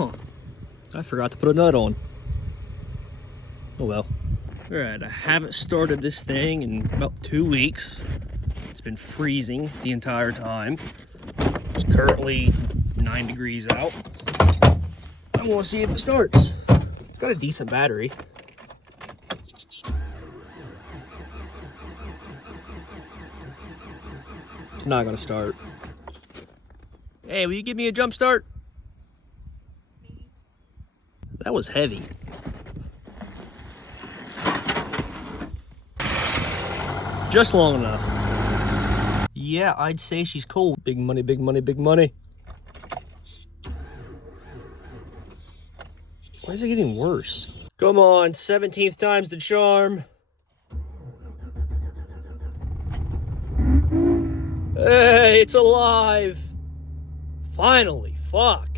Huh. I forgot to put a nut on. Oh well. Alright, I haven't started this thing in about 2 weeks. It's been freezing the entire time. It's currently 9 degrees out. I want to see if it starts. It's got a decent battery. It's not going to start. Hey, will you give me a jump start? That was heavy. Just long enough. Yeah, I'd say she's cool. Big money, big money, big money. Why is it getting worse? Come on, 17th time's the charm. Hey, it's alive. Finally, fuck.